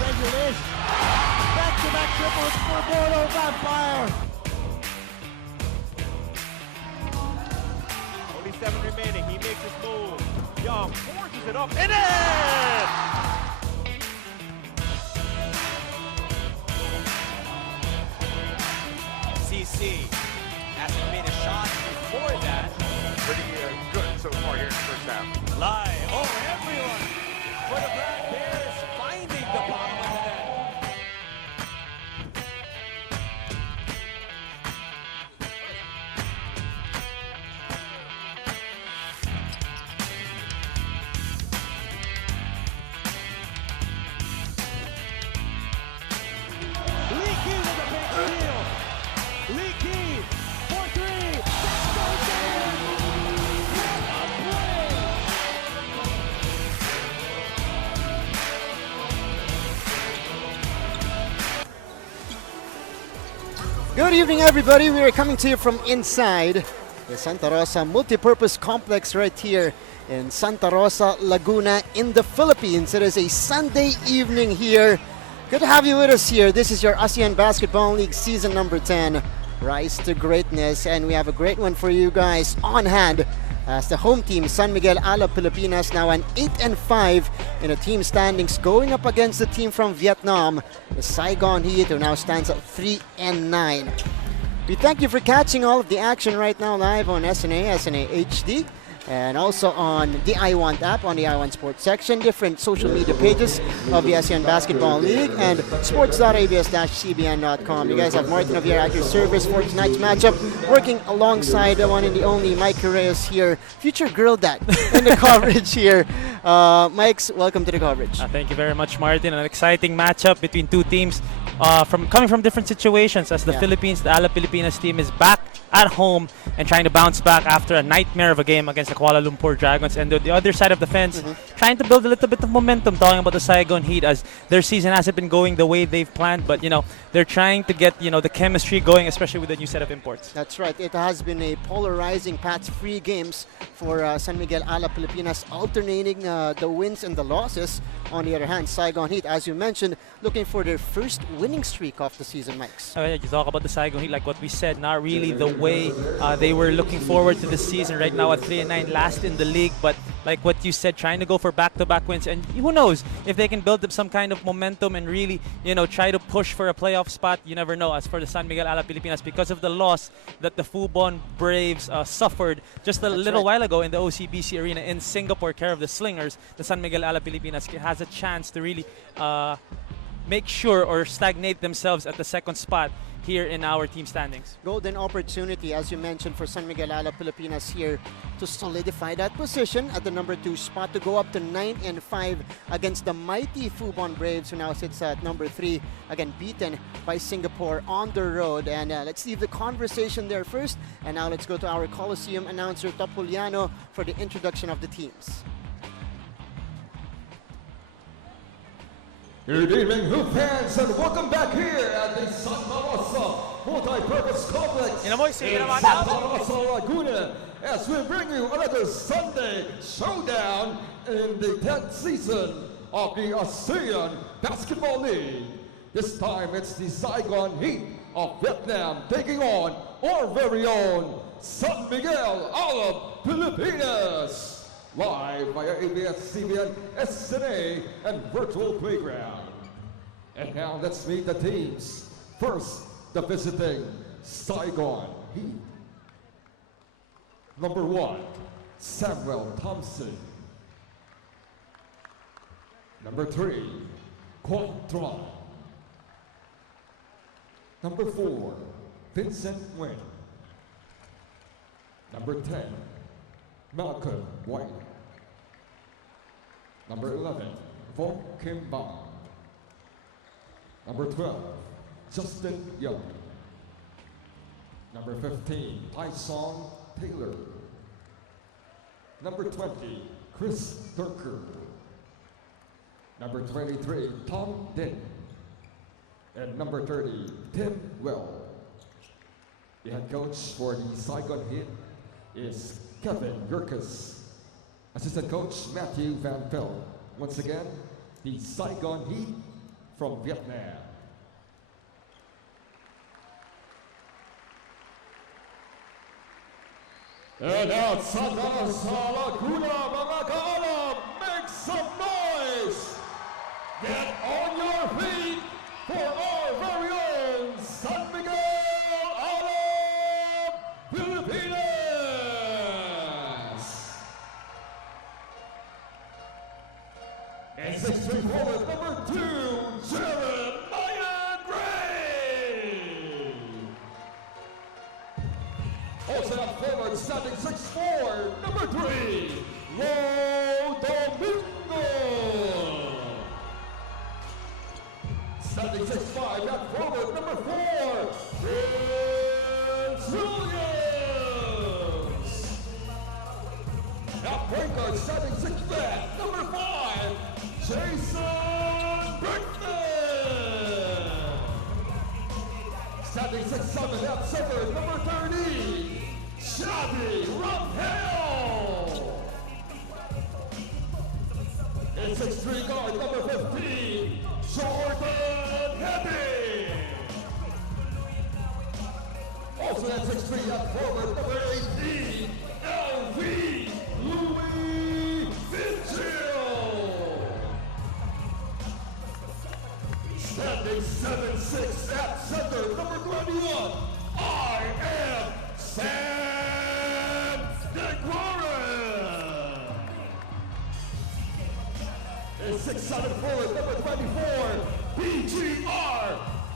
Regulation. Back-to-back triples for Bodo Vampire. Only 7 remaining. He makes his move. Young forces it up and in! CC hasn't made a shot before that. Pretty good so far here in the first half. Live over everyone for the Black Bears, finding the bottom of the net. Leaky with a big steal. Leaky for three. That goes in. What a play. Good evening, everybody. We are coming to you from inside the Santa Rosa Multipurpose Complex right here in Santa Rosa, Laguna in the Philippines. It is a Sunday evening here. Good to have you with us here. This is your ASEAN Basketball League season number 10, Rise to Greatness, and we have a great one for you guys on hand as the home team, San Miguel Alab Pilipinas, now an 8-5 in the team standings, going up against the team from Vietnam, the Saigon Heat, who now stands at 3-9. We thank you for catching all of the action right now live on SNA HD, and also on the I1 app, on the I1 Sports section, different social media pages of the ASEAN Basketball League, and sports.abs-cbn.com. You guys have Martin Javier at your service for tonight's matchup, working alongside the one and the only Mike Reyes here, future girl dad, in the coverage here. Mike's, welcome to the coverage. Thank you very much, Martin. An exciting matchup between two teams coming from different situations, as the Philippines, the Alab Pilipinas team is back at home and trying to bounce back after a nightmare of a game against the Kuala Lumpur Dragons, and the other side of the fence trying to build a little bit of momentum, talking about the Saigon Heat, as their season hasn't been going the way they've planned, but they're trying to get the chemistry going, especially with the new set of imports. That's right. It has been a polarizing past 3 games for San Miguel Alab Pilipinas, alternating the wins and the losses. On the other hand, Saigon Heat, as you mentioned, looking for their first winning streak of the season, Mike's. You talk about the Saigon Heat, like what we said, not really the way they were looking forward to the season. Right now at 3-9, last in the league, but like what you said, trying to go for back-to-back wins, and who knows if they can build up some kind of momentum and really try to push for a playoff spot. You never know. As for the San Miguel Alab Pilipinas, because of the loss that the Fubon Braves suffered just a little while ago in the OCBC Arena in Singapore, care of the Slingers, the San Miguel Alab Pilipinas has a chance to really make sure or stagnate themselves at the second spot here in our team standings. Golden opportunity, as you mentioned, for San Miguel Alab Pilipinas here to solidify that position at the number 2 spot, to go up to 9-5 against the mighty Fubon Braves, who now sits at number 3, again beaten by Singapore on the road. And let's leave the conversation there first, and now let's go to our Coliseum announcer Topoliano for the introduction of the teams. Good evening, Hoop fans, and welcome back here at the Santa Rosa Multipurpose Complex in Santa Rosa, Laguna, as we bring you another Sunday showdown in the 10th season of the ASEAN Basketball League. This time it's the Saigon Heat of Vietnam taking on our very own San Miguel Alab Pilipinas. Live via ABS-CBN, SNA, and Virtual Playground. And now let's meet the teams. First, the visiting Saigon Heat. Number 1, Samuel Thompson. Number 3, Quang Tron. Number 4, Vincent Nguyen. Number 10, Malcolm White. Number 11, Vo Kim Bang. Number 12, Justin Young. Number 15, Tyson Taylor. Number 20, Chris Durker. Number 23, Tom Din. And number 30, Tim Well. The head coach for the Saigon Heat is Kevin Yerkes. Assistant coach Matthew Van Pelt. Once again, the Saigon Heat from Vietnam. And out Santa Rosa Laguna, mga ka-Alab, make some noise! Get on your feet for our very own San Miguel, Alab Pilipinas! And 6'3" forward, number 2, Jeremiah Gray! Also up forward, standing 6'4", number 3, Lo Domingo! Standing 6'5", up forward, number 4, Prince Williams! Now point guard, standing 6'5", number 5, Jason Brickman! Standing 6'7", up center, number 30, Shabby Raphael! And 6'3" guard, number 15, Jordan Heavy! Also at 6'3", up forward, number 18, LV Louis Vigil! Standing 7'6", at center, number 21, I am Sam DeGuara! And 6'7" forward, number 24, BGR,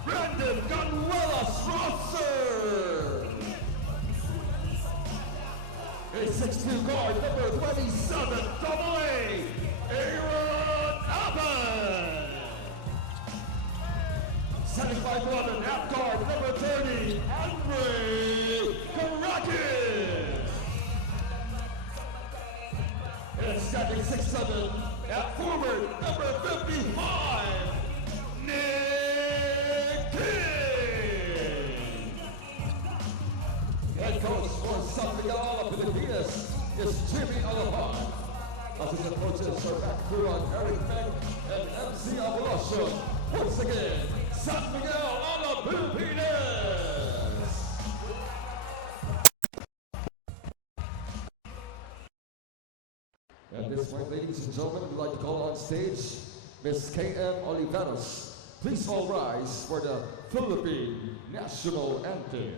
Brandon Ganuelas Rosser! And 6'2" guard, number 27, AA, Aaron Abbott! 75'11", half guard, number 30, Andre Karakis! And standing 6'7", at forward, number 55, Nick King! Head coach for San Miguel, Alab Pilipinas is Jimmy Alapan. Assistant coaches are Matt Kuran, Eric Beck, and MC Abulacio. Once again, San Miguel, Alab Pilipinas! At this point, ladies and gentlemen, we'd like to call on stage Ms. K.M. Oliveros. Please all rise for the Philippine National Anthem.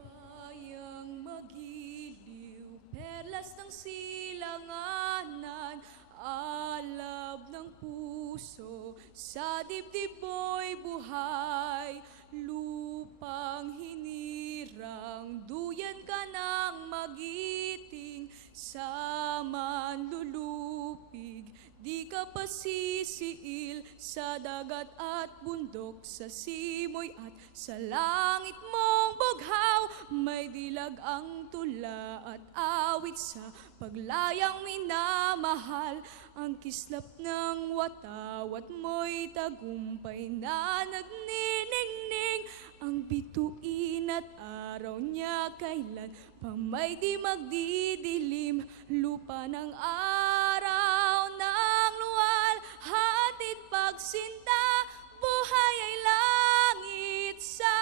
Bayang magiliw, perlas ng silanganan, alab ng puso, sa dibdib mo'y buhay. Lupang hinirang, duyan ka ng magiting, sa manlulupig, di ka pasisiil, sa dagat at bundok, sa simoy at sa langit mong bughaw. May dilag ang tula at awit sa paglayang minamahal, ang kislap ng watawat mo'y tagumpay na nagniningning, ang bituin at araw niya kailan pa may di magdidilim. Lupa ng araw ng luwal, hatid pagsinta, buhay ay langit sa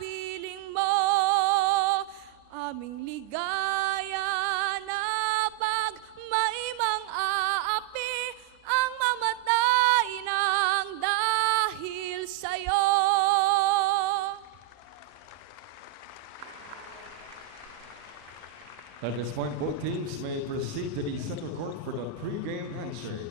piling mo. Aming ligaya na pag may mang-aapi, ang mamatay ng dahil sa'yo. At this point, both teams may proceed to the center court for the pre-game handshake.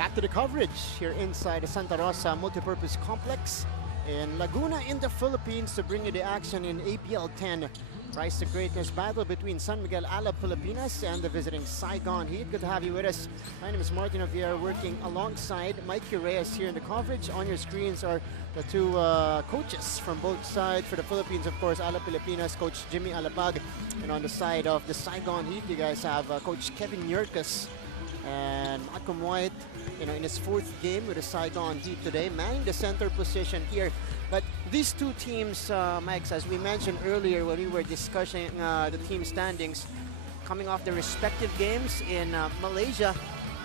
Back to the coverage here inside the Santa Rosa Multipurpose Complex in Laguna in the Philippines to bring you the action in ABL 10 Rise to Greatness battle between San Miguel Alab Pilipinas and the visiting Saigon Heat. Good to have you with us. My name is Martin Javier, working alongside Mikey Reyes here in the coverage. On your screens are the two coaches from both sides. For the Philippines, of course, Alab Pilipinas, Coach Jimmy Alabag. And on the side of the Saigon Heat, you guys have Coach Kevin Yurkas and Malcolm White, in his fourth game with the Saigon Heat today, manning the center position here. But these two teams, Mike, as we mentioned earlier when we were discussing the team standings, coming off their respective games in Malaysia,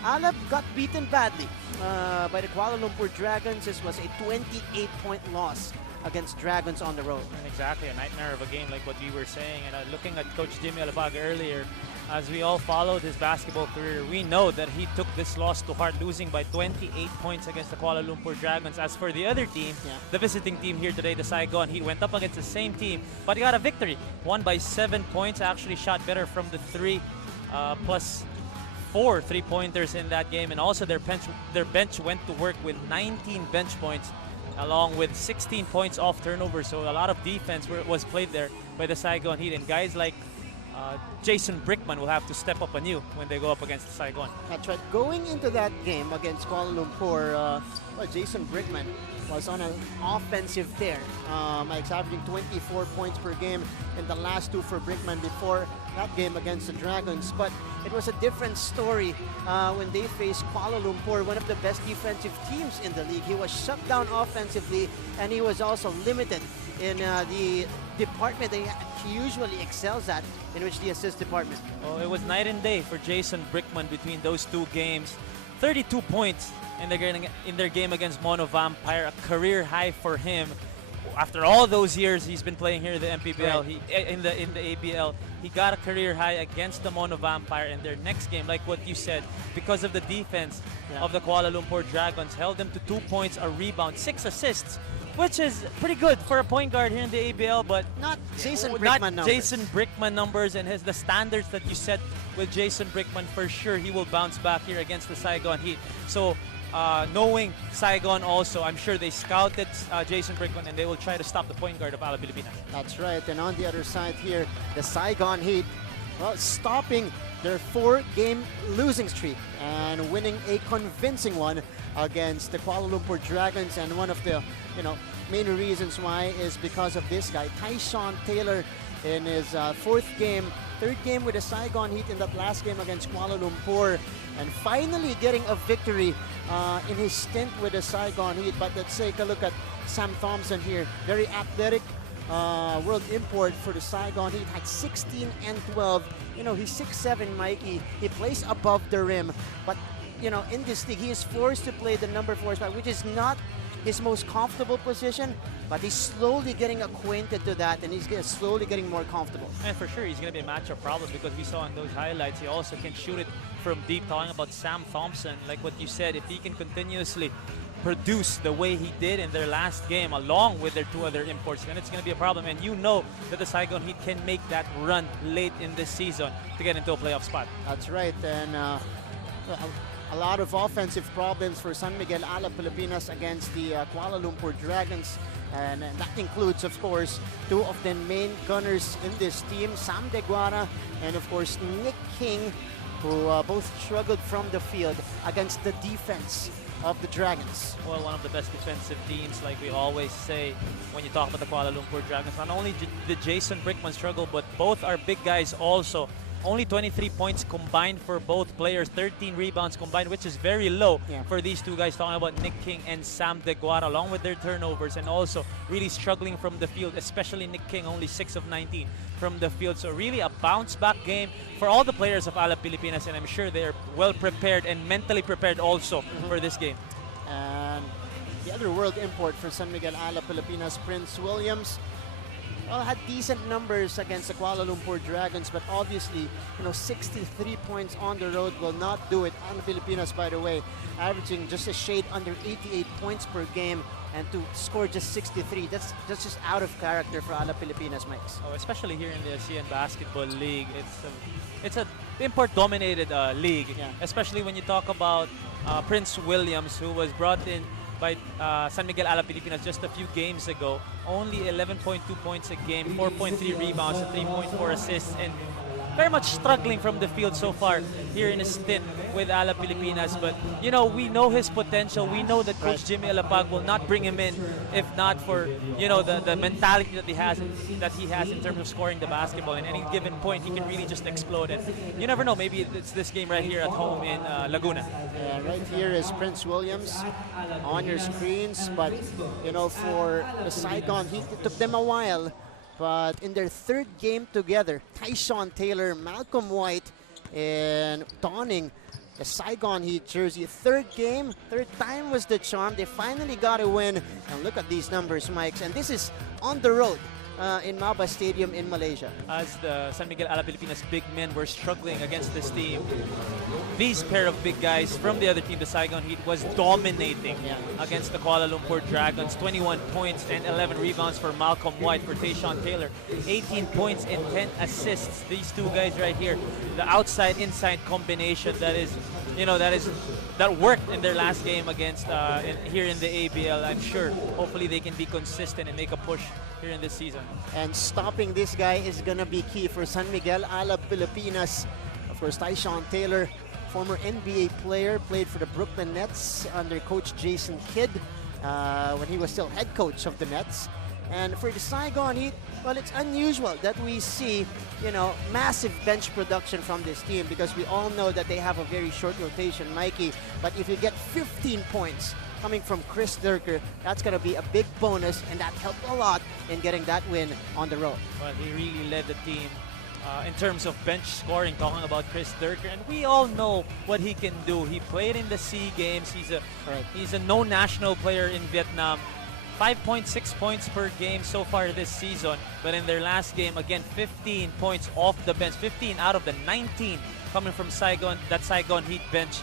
Alab got beaten badly by the Kuala Lumpur Dragons. This was a 28-point loss against Dragons on the road. And exactly, a nightmare of a game like what we were saying. And looking at Coach Jimmy Alabag earlier, as we all followed his basketball career, we know that he took this loss to heart, losing by 28 points against the Kuala Lumpur Dragons. As for the other team, the visiting team here today, the Saigon Heat, went up against the same team, but he got a victory. Won by 7 points, actually shot better from the three, plus 4 3-pointers in that game. And also their bench went to work with 19 bench points, along with 16 points off turnover. So a lot of defense was played there by the Saigon Heat. And guys like Jason Brickman will have to step up anew when they go up against the Saigon. That's right. Going into that game against Kuala Lumpur, Jason Brickman was on an offensive tear. Mike's averaging 24 points per game in the last two for Brickman before that game against the Dragons. But it was a different story when they faced Kuala Lumpur, one of the best defensive teams in the league. He was shut down offensively, and he was also limited in the department that he usually excels at, in which the assist department. Well, it was night and day for Jason Brickman between those two games. 32 points in their game against Mono Vampire, a career high for him. After all those years he's been playing here in the MPBL, in the ABL, he got a career high against the Mono Vampire in their next game. Like what you said, because of the defense of the Kuala Lumpur Dragons, held them to 2 points, a rebound, 6 assists, which is pretty good for a point guard here in the ABL, but not Jason Brickman numbers. Jason Brickman numbers, and the standards that you set with Jason Brickman, for sure he will bounce back here against the Saigon Heat. So knowing Saigon also, I'm sure they scouted Jason Brickman, and they will try to stop the point guard of Alab Pilipinas. That's right. And on the other side here, the Saigon Heat, stopping their 4-game losing streak and winning a convincing one against the Kuala Lumpur Dragons. And one of the main reasons why is because of this guy, Tyshawn Taylor, in his third game with the Saigon Heat in that last game against Kuala Lumpur, and finally getting a victory in his stint with the Saigon Heat. But let's take a look at Sam Thompson here. Very athletic world import for the Saigon Heat. Had 16 and 12. He's 6'7", Mikey. He plays above the rim. But, in this league, he is forced to play the number 4 spot, which is not his most comfortable position, but he's slowly getting acquainted to that, and he's slowly getting more comfortable. And for sure, he's going to be a matchup problem, because we saw in those highlights, he also can shoot it from deep. Talking about Sam Thompson, like what you said, if he can continuously produce the way he did in their last game, along with their 2 other imports, then it's going to be a problem. And that the Saigon Heat can make that run late in this season to get into a playoff spot. That's right. And a lot of offensive problems for San Miguel Alab Pilipinas against the Kuala Lumpur Dragons. And that includes, of course, 2 of the main gunners in this team, Sam Deguara and, of course, Nick King, who both struggled from the field against the defense of the Dragons. Well, one of the best defensive teams, like we always say when you talk about the Kuala Lumpur Dragons. Not only did Jason Brickman struggle, but both are big guys also. Only 23 points combined for both players, 13 rebounds combined, which is very low for these 2 guys. Talking about Nick King and Sam Deguara, along with their turnovers, and also really struggling from the field, especially Nick King, only 6 of 19 from the field. So really a bounce-back game for all the players of Alab Pilipinas, and I'm sure they're well prepared and mentally prepared also for this game. And the other world import for San Miguel Alab Pilipinas, Prince Williams, had decent numbers against the Kuala Lumpur Dragons, but obviously, 63 points on the road will not do it. On the Filipinas, by the way, averaging just a shade under 88 points per game, and to score just 63, that's just out of character for Alab Pilipinas, Mike. Oh, especially here in the ASEAN Basketball League, it's an import-dominated league, especially when you talk about Prince Williams, who was brought in by San Miguel Alab Pilipinas just a few games ago. Only 11.2 points a game, 4.3 rebounds, and 3.4 assists, and very much struggling from the field so far here in his stint with Alab Pilipinas. But, you know, we know his potential. We know that Coach Jimmy Alapag will not bring him in if not for, you know, the mentality that he has in terms of scoring the basketball. And any given point, he can really just explode. And you never know, maybe it's this game right here at home in Laguna. Yeah, right here is Prince Williams on your screens. But, you know, for the Saigon Heat, it took them a while. But in their third game together, Tyshawn Taylor, Malcolm White, and donning the Saigon Heat jersey. Third game, third time was the charm. They finally got a win. And look at these numbers, Mike. And this is on the road in Maba Stadium in Malaysia. As the San Miguel Alab Pilipinas big men were struggling against this team, these pair of big guys from the other team, the Saigon Heat, was dominating against the Kuala Lumpur Dragons. 21 points and 11 rebounds for Malcolm White, for Tyshawn Taylor. 18 points and 10 assists. These two guys right here, the outside-inside combination that worked in their last game against here in the ABL. I'm sure, hopefully, they can be consistent and make a push here in this season. And stopping this guy is going to be key for San Miguel Alab Pilipinas. Of course, Tyshawn Taylor, former NBA player, played for the Brooklyn Nets under Coach Jason Kidd when he was still head coach of the Nets. And for the Saigon Heat, well, it's unusual that we see, you know, massive bench production from this team, because we all know that they have a very short rotation, Mikey. But if you get 15 points coming from Chris Durker, that's going to be a big bonus, and that helped a lot in getting that win on the road. Well, he really led the team in terms of bench scoring, talking about Chris Durker, and we all know what he can do. He played in the SEA Games. He's a known national player in Vietnam. 5.6 points per game so far this season, but in their last game, again, 15 points off the bench, 15 out of the 19 coming from Saigon, that Saigon Heat bench,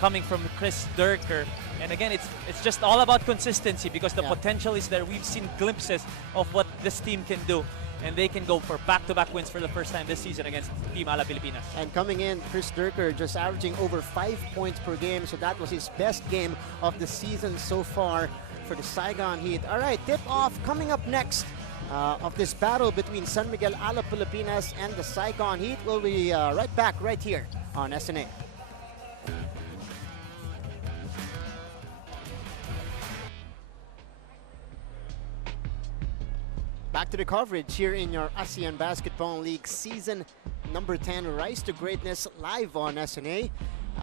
coming from Chris Durker. And again, it's just all about consistency, because the potential is there. We've seen glimpses of what this team can do, and they can go for back-to-back wins for the first time this season against Team Alab Pilipinas. And coming in, Chris Durker just averaging over 5 points per game, so that was his best game of the season so far for the Saigon Heat. All right, tip-off coming up next of this battle between San Miguel Alab Pilipinas and the Saigon Heat. We'll be right back right here on SNA. Back to the coverage here in your ASEAN Basketball League season number 10, Rise to Greatness, live on SNA.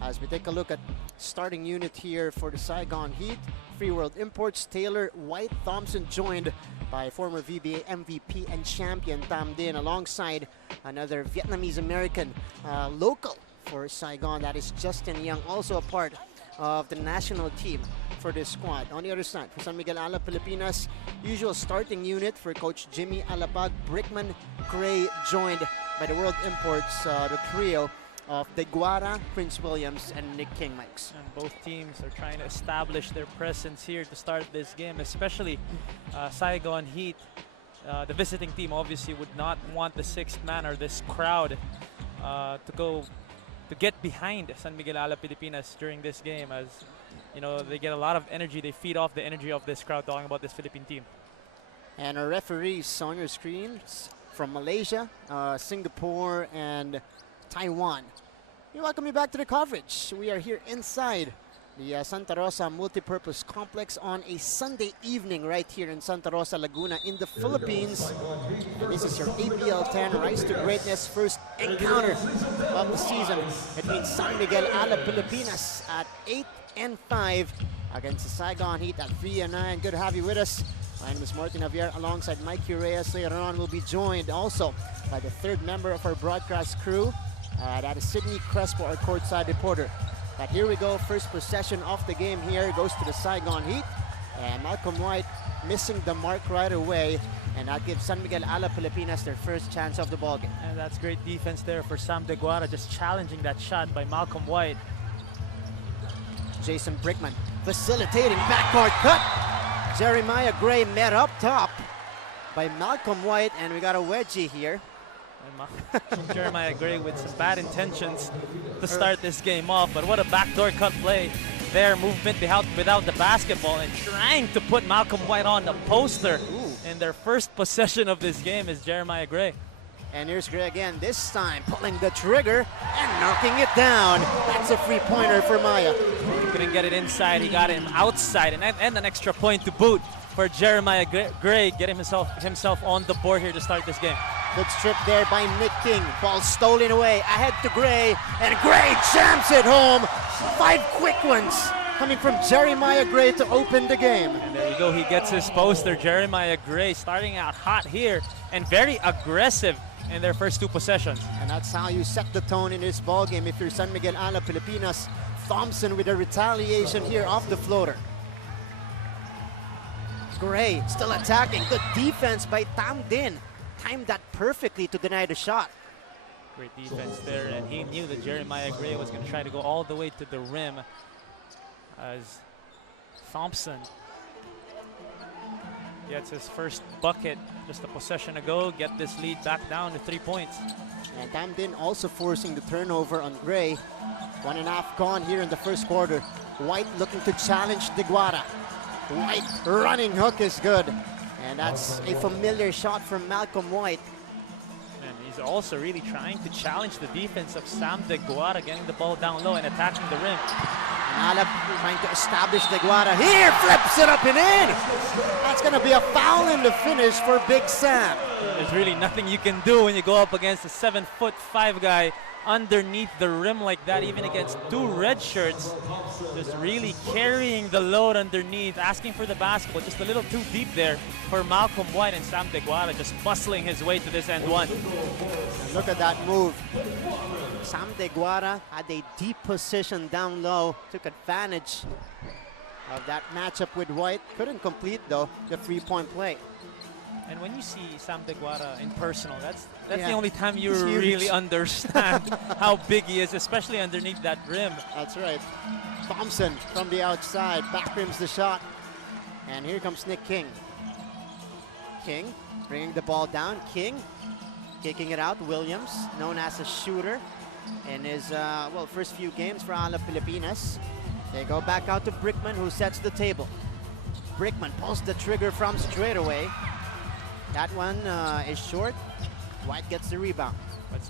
As we take a look at starting unit here for the Saigon Heat, Free World Imports, Taylor, White, Thompson, joined by former VBA MVP and champion Tam Din, alongside another Vietnamese-American local for Saigon, that is Justin Young, also a part of the national team for this squad. On the other side, for San Miguel Alab Pilipinas, usual starting unit for Coach Jimmy Alapag, Brickman, Gray, joined by the World Imports, the trio of Deguara, Prince Williams, and Nick King Mikes. And both teams are trying to establish their presence here to start this game, especially Saigon Heat. The visiting team obviously would not want the sixth man or this crowd to get behind San Miguel Alab Pilipinas during this game, as you know, they get a lot of energy. They feed off the energy of this crowd, talking about this Philippine team. And our referees on your screens from Malaysia, Singapore, and Taiwan. We welcome you back to the coverage. We are here inside the Santa Rosa Multipurpose Complex on a Sunday evening right here in Santa Rosa, Laguna in the Philippines. And this is your ABL 10 Rise to Greatness first encounter of the season between San Miguel Alab Pilipinas at 8-5 against the Saigon Heat at 3-9. Good to have you with us. My name is Martin Javier alongside Mikey Reyes. Later on, we'll be joined also by the third member of our broadcast crew. That is Sydney Crespo, our courtside reporter. But here we go, first possession of the game here goes to the Saigon Heat. And Malcolm White missing the mark right away. And that gives San Miguel Alab Pilipinas their first chance of the ballgame. And that's great defense there for Sam Deguara, just challenging that shot by Malcolm White. Jason Brickman facilitating backcourt cut. Jeremiah Gray met up top by Malcolm White, and we got a wedgie here. Jeremiah Gray with some bad intentions to start this game off, but what a backdoor cut play their movement without the basketball and trying to put Malcolm White on the poster. In their first possession of this game is Jeremiah Gray. And here's Gray again, this time pulling the trigger and knocking it down. That's a free-pointer for Maya. He couldn't get it inside, he got him outside, and an extra point to boot for Jeremiah Gray, getting himself on the board here to start this game. Good strip there by Nick King. Ball stolen away, ahead to Gray, and Gray jams it home. 5 quick ones coming from Jeremiah Gray to open the game. And there we go, he gets his poster. Jeremiah Gray starting out hot here and very aggressive in their first 2 possessions. And that's how you set the tone in this ball game if you're San Miguel Alab Pilipinas. Thompson with a retaliation here off the floater. Gray still attacking. Good defense by Tam Din. Timed that perfectly to deny the shot. Great defense there, and he knew that Jeremiah Gray was going to try to go all the way to the rim as Thompson gets his first bucket just a possession ago, get this lead back down to 3 points. And Tam Din also forcing the turnover on Gray. 1.5 gone here in the first quarter. White looking to challenge Deguara. White running hook is good. And that's a familiar shot from Malcolm White. And he's also really trying to challenge the defense of Sam Deguara, getting the ball down low and attacking the rim. And Alab trying to establish Deguara. Here, flips it up and in. That's going to be a foul in the finish for Big Sam. There's really nothing you can do when you go up against a 7'5" guy underneath the rim like that, even against 2 red shirts. Just really carrying the load underneath, asking for the basketball. Just a little too deep there for Malcolm White, and Sam Deguara just bustling his way to this end one. And look at that move. Sam Deguara had a deep position down low, took advantage of that matchup with White. Couldn't complete though the 3-point play. And when you see Sam Deguara in personal, that's Yeah. the only time you He's huge. really understand how big he is, especially underneath that rim. That's right. Thompson from the outside, back rims the shot. And here comes Nick King. King bringing the ball down. King kicking it out. Williams, known as a shooter in his first few games for Alab Pilipinas. They go back out to Brickman, who sets the table. Brickman pulls the trigger from straight away. That one is short. White gets the rebound. But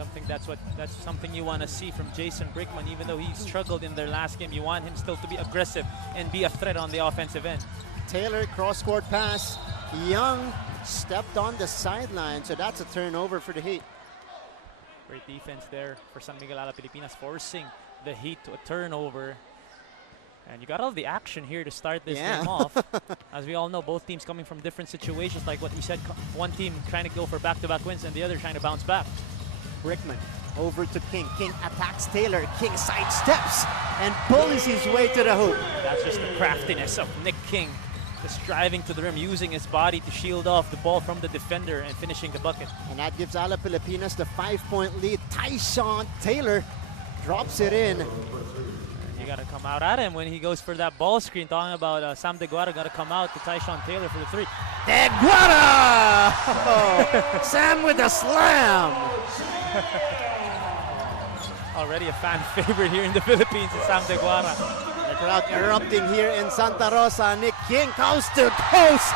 that's something you want to see from Jason Brickman. Even though he struggled in their last game, you want him still to be aggressive and be a threat on the offensive end. Taylor, cross-court pass. Young stepped on the sideline, so that's a turnover for the Heat. Great defense there for San Miguel Alab Pilipinas, forcing the Heat to a turnover. And you got all the action here to start this game off. As we all know, both teams coming from different situations, like what we said, one team trying to go for back-to-back wins and the other trying to bounce back. Brickman over to King. King attacks Taylor. King sidesteps and bullies his way to the hoop. That's just the craftiness of Nick King, just driving to the rim, using his body to shield off the ball from the defender and finishing the bucket. And that gives Alab Pilipinas the 5-point lead. Tyshawn Taylor drops it in. You got to come out at him when he goes for that ball screen. Talking about Sam Deguara got to come out to Tyshawn Taylor for the 3. Deguara! Oh, Sam with a slam. Already a fan favorite here in the Philippines is Sam Deguara. The crowd erupting here in Santa Rosa. Nick King coast to coast.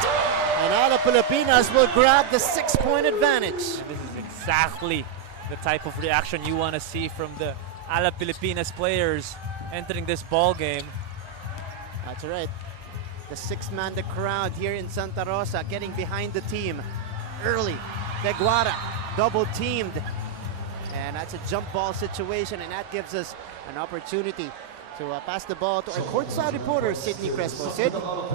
And Alab Pilipinas will grab the 6-point advantage. This is exactly the type of reaction you want to see from the Alab Pilipinas players entering this ball game. That's right. The 6-man, the crowd here in Santa Rosa getting behind the team early. Deguara double teamed. And that's a jump ball situation, and that gives us an opportunity to pass the ball to our courtside reporter, Sydney Crespo. Sid?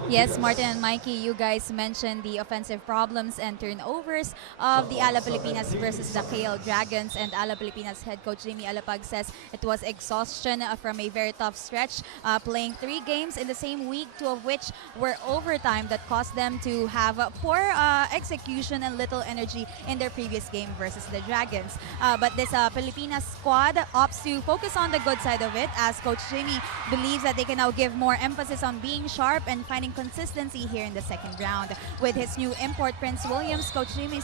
Yes, Martin and Mikey, you guys mentioned the offensive problems and turnovers of the Alab Pilipinas versus the KL Dragons, and Alab Pilipinas head coach Jimmy Alapag says it was exhaustion from a very tough stretch, playing 3 games in the same week, 2 of which were overtime that caused them to have poor execution and little energy in their previous game versus the Dragons. But this Pilipinas squad opts to focus on the good side of it, as Coach Jimmy Jimmy believes that they can now give more emphasis on being sharp and finding consistency here in the second round. With his new import, Prince Williams, Coach Jimmy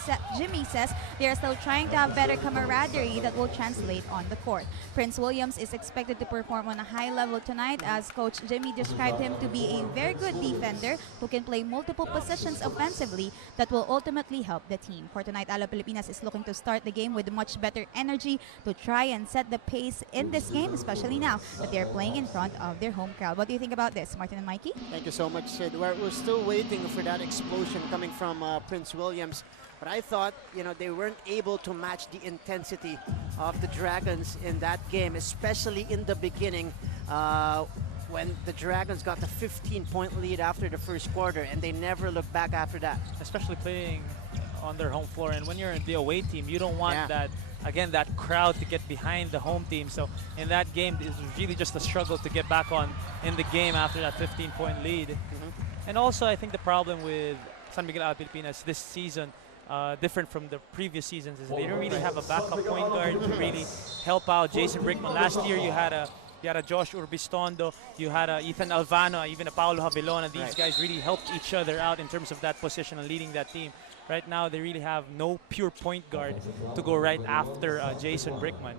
says they are still trying to have better camaraderie that will translate on the court. Prince Williams is expected to perform on a high level tonight, as Coach Jimmy described him to be a very good defender who can play multiple positions offensively that will ultimately help the team. For tonight, Alab Pilipinas is looking to start the game with much better energy to try and set the pace in this game, especially now that they're playing in front of their home crowd. What do you think about this, Martin and Mikey? Thank you so much, Sid. We're still waiting for that explosion coming from Prince Williams. But I thought, they weren't able to match the intensity of the Dragons in that game, especially in the beginning when the Dragons got the 15-point lead after the first quarter, and they never looked back after that. Especially playing on their home floor. And when you're the away team, you don't want that crowd to get behind the home team. So in that game, it was really just a struggle to get back on in the game after that 15-point lead. And also, I think the problem with San Miguel Alab Pilipinas this season, different from the previous seasons, is they don't really have a backup point guard to really help out Jason Brickman. Last year, you had a Josh Urbistondo, you had a Ethan Alvano, even a Paulo Javilon, and these guys really helped each other out in terms of that position and leading that team. Right now, they really have no pure point guard to go right after Jason Brickman.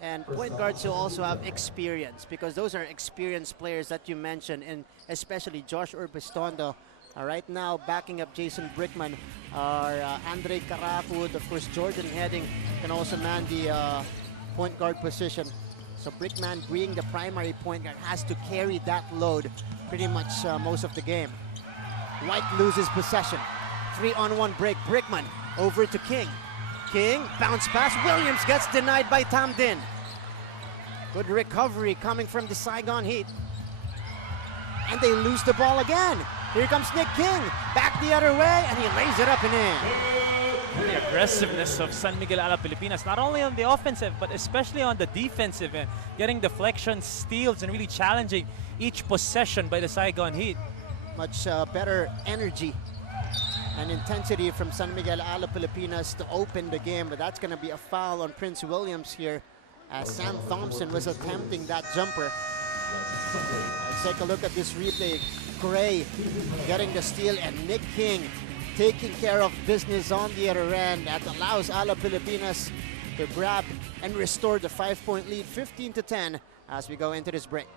And point guards who also have experience, because those are experienced players that you mentioned, and especially Josh Urbistondo. Right now, backing up Jason Brickman are Andre Caracud, of course, Jordan Heading can also man the point guard position. So Brickman, being the primary point guard, has to carry that load pretty much most of the game. White loses possession. 3-on-1 break. Brickman over to King. King, bounce pass. Williams gets denied by Tam Din. Good recovery coming from the Saigon Heat. And they lose the ball again. Here comes Nick King. Back the other way, and he lays it up and in. The aggressiveness of San Miguel Alab Pilipinas, not only on the offensive, but especially on the defensive end. Getting deflections, steals, and really challenging each possession by the Saigon Heat. Much better energy and intensity from San Miguel Alab Pilipinas to open the game, but that's going to be a foul on Prince Williams here, as Sam Thompson was attempting that jumper. Let's take a look at this replay. Gray getting the steal, and Nick King taking care of business on the other end. That allows Alab Pilipinas to grab and restore the 5-point lead, 15-10, as we go into this break.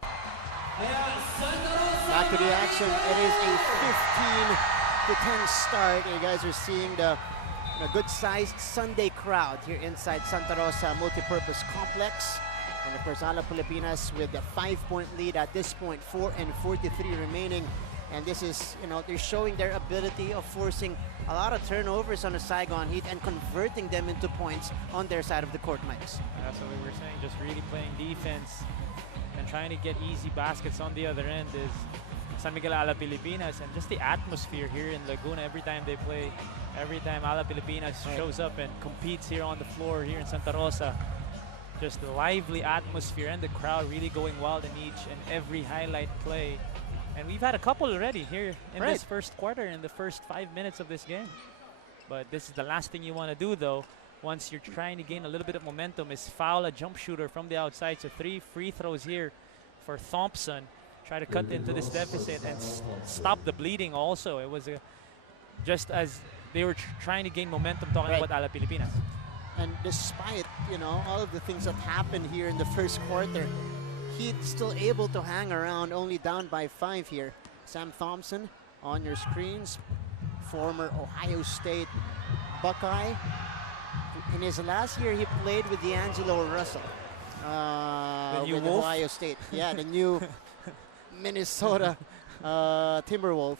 Back to the action. It is a 15-10 start. You guys are seeing the good-sized Sunday crowd here inside Santa Rosa Multipurpose Complex. And of course, Alab Pilipinas with the 5-point lead at this point, 4:43 remaining. And this is, they're showing their ability of forcing a lot of turnovers on the Saigon Heat and converting them into points on their side of the court, Mikes. That's what we were saying, just really playing defense and trying to get easy baskets on the other end is San Miguel Alab Pilipinas. And just the atmosphere here in Laguna every time they play, every time Alab Pilipinas shows up and competes here on the floor here in Santa Rosa. Just the lively atmosphere and the crowd really going wild in each and every highlight play. And we've had a couple already here in this first quarter, in the first 5 minutes of this game. But this is the last thing you want to do, though, once you're trying to gain a little bit of momentum, is foul a jump shooter from the outside. So 3 free throws here for Thompson. Try to cut into this deficit and stop the bleeding also. It was just as they were trying to gain momentum, talking about Alab Pilipinas. And despite, all of the things that happened here in the first quarter, Heat still able to hang around, only down by 5 here. Sam Thompson on your screens, former Ohio State Buckeye. In his last year, he played with D'Angelo Russell with Ohio State. Yeah, the new Minnesota Timberwolf.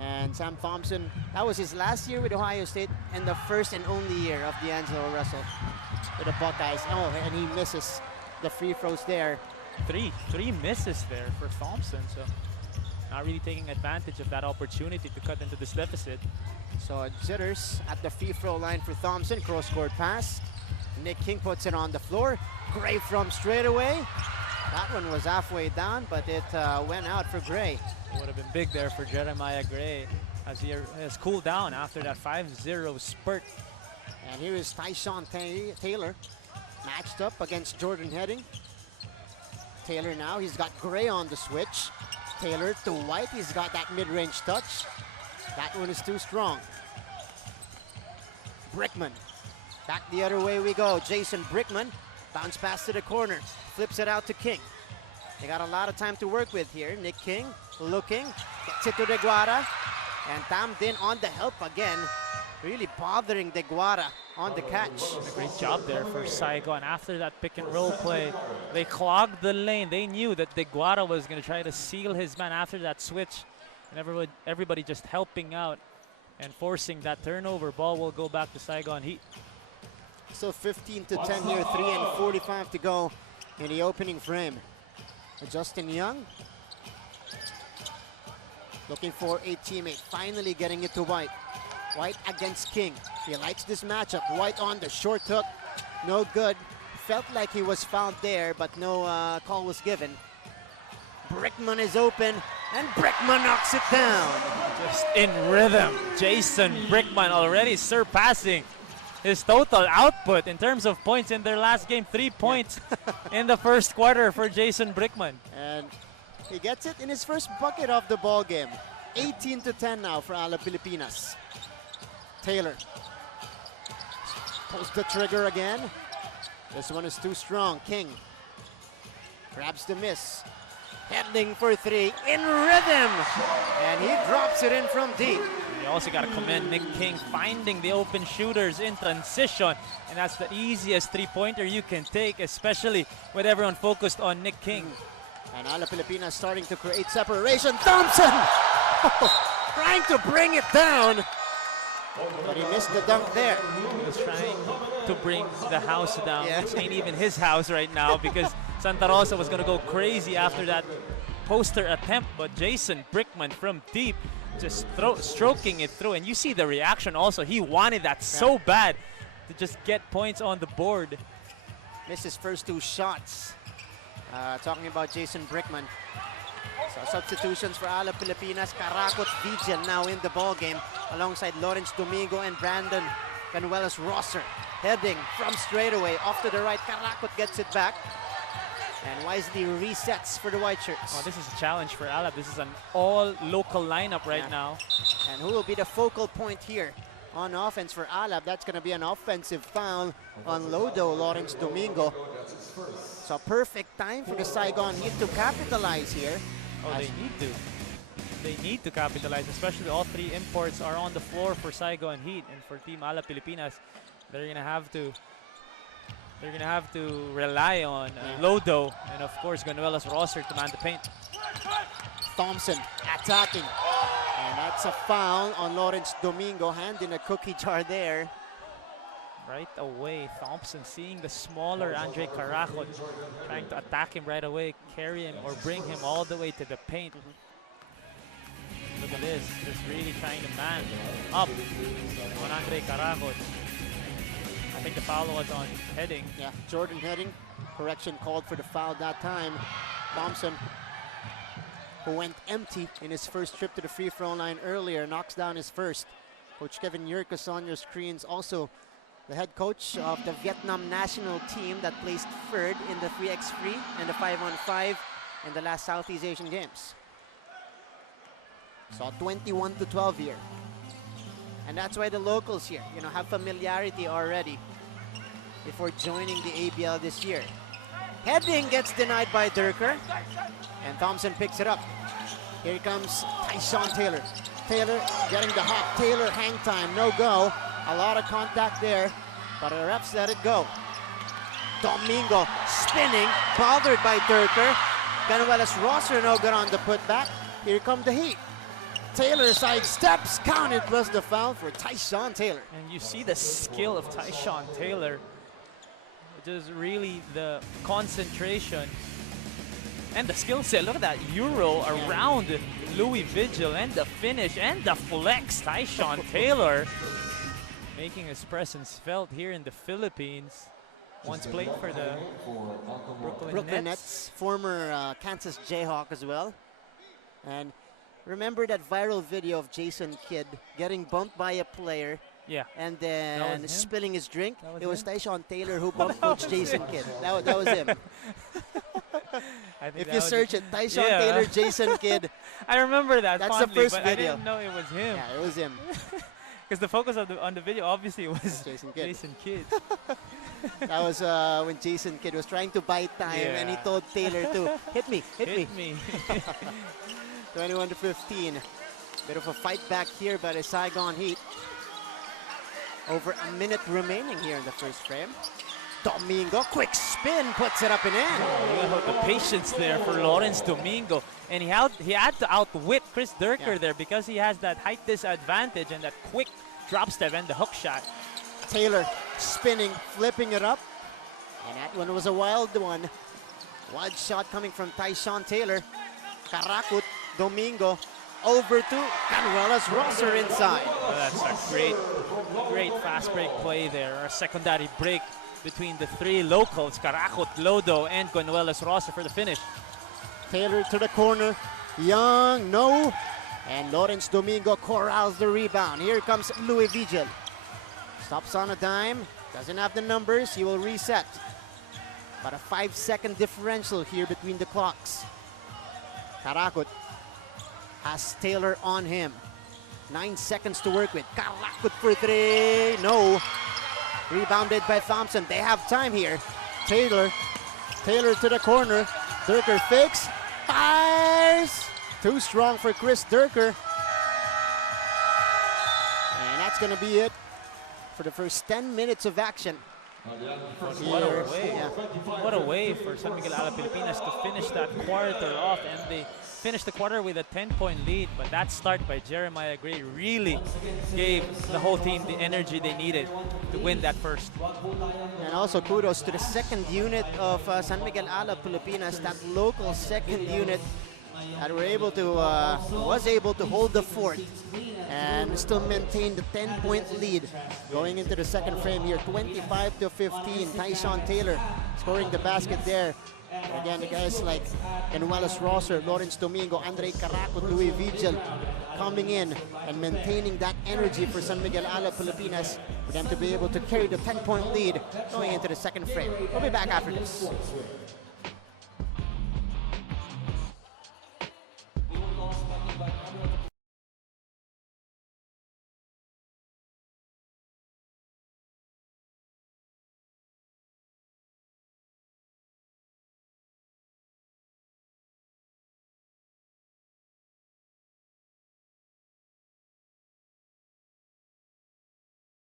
And Sam Thompson, that was his last year with Ohio State and the first and only year of D'Angelo Russell with the Buckeyes. Oh, and he misses the free throws there. Three misses there for Thompson, so not really taking advantage of that opportunity to cut into this deficit. So jitters at the free throw line for Thompson. Cross-court pass. Nick King puts it on the floor. Gray from straightaway. That one was halfway down, but it went out for Gray. It would have been big there for Jeremiah Gray as he has cooled down after that 5-0 spurt. And here is Tyshawn Taylor matched up against Jordan Heading. Taylor now, he's got Gray on the switch. Taylor to White, he's got that mid-range touch. That one is too strong. Brickman, back the other way we go. Jason Brickman, bounce pass to the corner, flips it out to King. They got a lot of time to work with here. Nick King looking, gets it to Deguara, and Tam Din on the help again, really bothering Deguara on the catch. A great job there for Saigon. After that pick and roll play, they clogged the lane. They knew that Deguara was going to try to seal his man after that switch, and everybody just helping out and forcing that turnover. Ball will go back to Saigon Heat. So 15 to 10 here, 3:45 to go in the opening frame. Justin Young looking for a teammate, finally getting it to White. White against King. He likes this matchup. White on the short hook, no good. Felt like he was fouled there, but no call was given. Brickman is open, and Brickman knocks it down. Just in rhythm. Jason Brickman already surpassing his total output in terms of points in their last game. 3 points in the first quarter for Jason Brickman. And he gets it in his first bucket of the ball game. 18 to 10 now for Alab Pilipinas. Taylor pulls the trigger again. This one is too strong. King grabs the miss. Heading for three in rhythm. And he drops it in from deep. You also got to commend Nick King finding the open shooters in transition. And that's the easiest three-pointer you can take, especially with everyone focused on Nick King. And Alab Pilipinas starting to create separation. Thompson trying to bring it down. But he missed the dunk there. He was trying to bring the house down, Yeah. which ain't even his house right now, because Santa Rosa was going to go crazy after that poster attempt. But Jason Brickman from deep just stroking it through. And you see the reaction also. He wanted that so bad to just get points on the board. Missed his first two shots. Talking about Jason Brickman. So substitutions for Alab Pilipinas. Karakot Vigil now in the ball game alongside Lawrence Domingo and Brandon Canuelas Rosser. Heading from straightaway off to the right. Karakot gets it back and wisely resets for the white shirts. Oh, this is a challenge for Alab. This is an all-local lineup right now. And who will be the focal point here on offense for Alab? That's going to be an offensive foul on Lodo Lawrence Domingo. So perfect time for the Saigon Heat to capitalize here. Oh, they need to. They need to capitalize, especially all three imports are on the floor for Saigon Heat, and for Team Alab Pilipinas, they're gonna have to rely on Lodo and of course Ganuelas Rosser to man the paint. Thompson attacking, and that's a foul on Lawrence Domingo. Hand in a cookie jar there. Right away, Thompson seeing the smaller Andre Carajo, trying to attack him right away, carry him or bring him all the way to the paint. Look at this, just really trying to man up on Andre Carajo. I think the foul was on Heading. Yeah, Jordan Heading. Correction called for the foul that time. Thompson, who went empty in his first trip to the free throw line earlier, knocks down his first. Coach Kevin Yurkus on your screens, also the head coach of the Vietnam national team that placed third in the 3x3 and the 5-on-5 in the last Southeast Asian Games. So 21 to 12 here. And that's why the locals here, have familiarity already before joining the ABL this year. Heading gets denied by Durker, and Thompson picks it up. Here comes Tyson Taylor. Taylor getting the hop. Taylor hang time, no go. A lot of contact there, but the refs let it go. Domingo spinning, bothered by Durker. Canuelas Rosser no good on the putback. Here come the Heat. Taylor sidesteps, counted plus the foul for Tyson Taylor. And you see the skill of Tyson Taylor. Just really the concentration and the skill set. Look at that Euro around Louis Vigil, and the finish and the flex. Tyson Taylor making his presence felt here in the Philippines. Once played for the Brooklyn Nets. Former Kansas Jayhawk as well. And remember that viral video of Jason Kidd getting bumped by a player? Yeah. And then spilling his drink? It was him? Tyson Taylor who bumped Coach Jason Kidd. That was him. I think If that you was- search it, Tyshawn Yeah. Taylor, Jason Kidd. I remember that That's the fondly, first but video. I didn't know it was him. Yeah, it was him. Because the focus on the video obviously was Jason Kidd. Jason Kidd. That was when Jason Kidd was trying to buy time, and he Yeah. told Taylor to hit me. 21-15. Bit of a fight back here by the Saigon Heat. Over a minute remaining here in the first frame. Domingo, quick spin, puts it up and in. Look at the patience there for Lawrence Domingo. And he had to outwit Chris Durker there because he has that height disadvantage and that quick drop step and the hook shot. Taylor spinning, flipping it up. And that one was a wild one. Wild shot coming from Tyshawn Taylor. Karakut, Domingo, over to Canuelas Rosser inside. Oh, that's a great fast break play there. A secondary break between the three locals, Karakut, Lodo, and Canuelas Rosser for the finish. Taylor to the corner. Young, no. And Lawrence Domingo corrals the rebound. Here comes Louis Vigil. Stops on a dime. Doesn't have the numbers. He will reset. About a 5-second differential here between the clocks. Karakut has Taylor on him. 9 seconds to work with. Karakut for three. No. Rebounded by Thompson. They have time here. Taylor to the corner. Durker fakes. Fires. Too strong for Chris Durker. And that's going to be it for the first 10 minutes of action. What a way. Yeah. What a way for San Miguel Alab Pilipinas to finish that quarter off, and they finished the quarter with a 10-point lead, but that start by Jeremiah Gray really gave the whole team the energy they needed to win that first. And also kudos to the second unit of San Miguel Alab Pilipinas, that local second unit that was able to hold the fort and still maintain the 10-point lead going into the second frame here. 25-15. Tyshawn Taylor scoring the basket there. Again, the guys like Canuelas Rosser, Lawrence Domingo, Andre Karakut, Louis Vigil coming in and maintaining that energy for San Miguel Alab Pilipinas for them to be able to carry the 10-point lead going into the second frame. We'll be back after this.